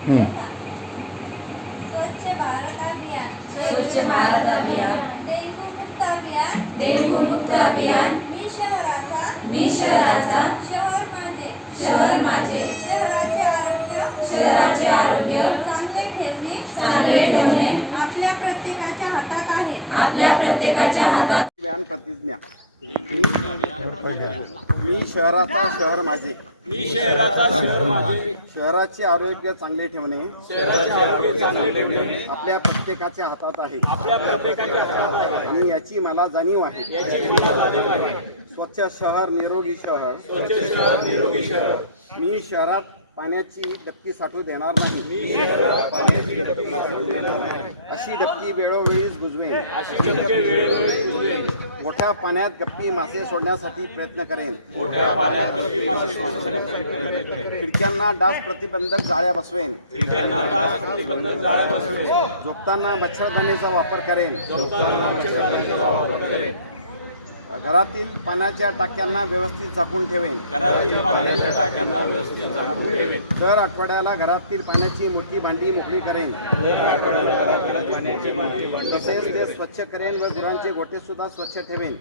स्वच्छ भारत अभियान, स्वच्छ भारत अभियान, डेंगू मुक्त अभियान, डेंगू मुक्त अभियान, मी शहराचा, मी शहराचा, शहर माझे, शहर माझे, शहराचे आरोग्य, शहराचे आरोग्य चांगले ठेवणे, चांगले ठेवणे आपल्या प्रत्येकाच्या हातात आहे. आपल्या प्रत्येकाच्या हातात. मी शहराचा, शहर माझे, शहराचे आरोग्य चांगले ठेवणे आपल्या प्रत्येकाच्या हातात आहे आणि याची मला जाणीव आहे. स्वच्छ शहर निरोगी शहर. मी शहरात पाण्याची डबकी साठवू देणार नाही. अशी डबकी वेळोवेळीच बुजवेन. मोठ्या पाण्यात गप्पी मासे सोडण्यासाठी प्रयत्न करेन. खिडक्यांना डास प्रतिबंधक जाळे बसवेन. झोपताना मच्छरदाणीचा वापर करेन. घरातील पाण्याच्या टाक्यांना व्यवस्थित झाकून ठेवेन. दर आठवड्याला घरातील पाण्याची मोठी भांडी मोकळी करेन. तसेच ते स्वच्छ करेन व गुरांचे गोठे सुद्धा स्वच्छ ठेवेन.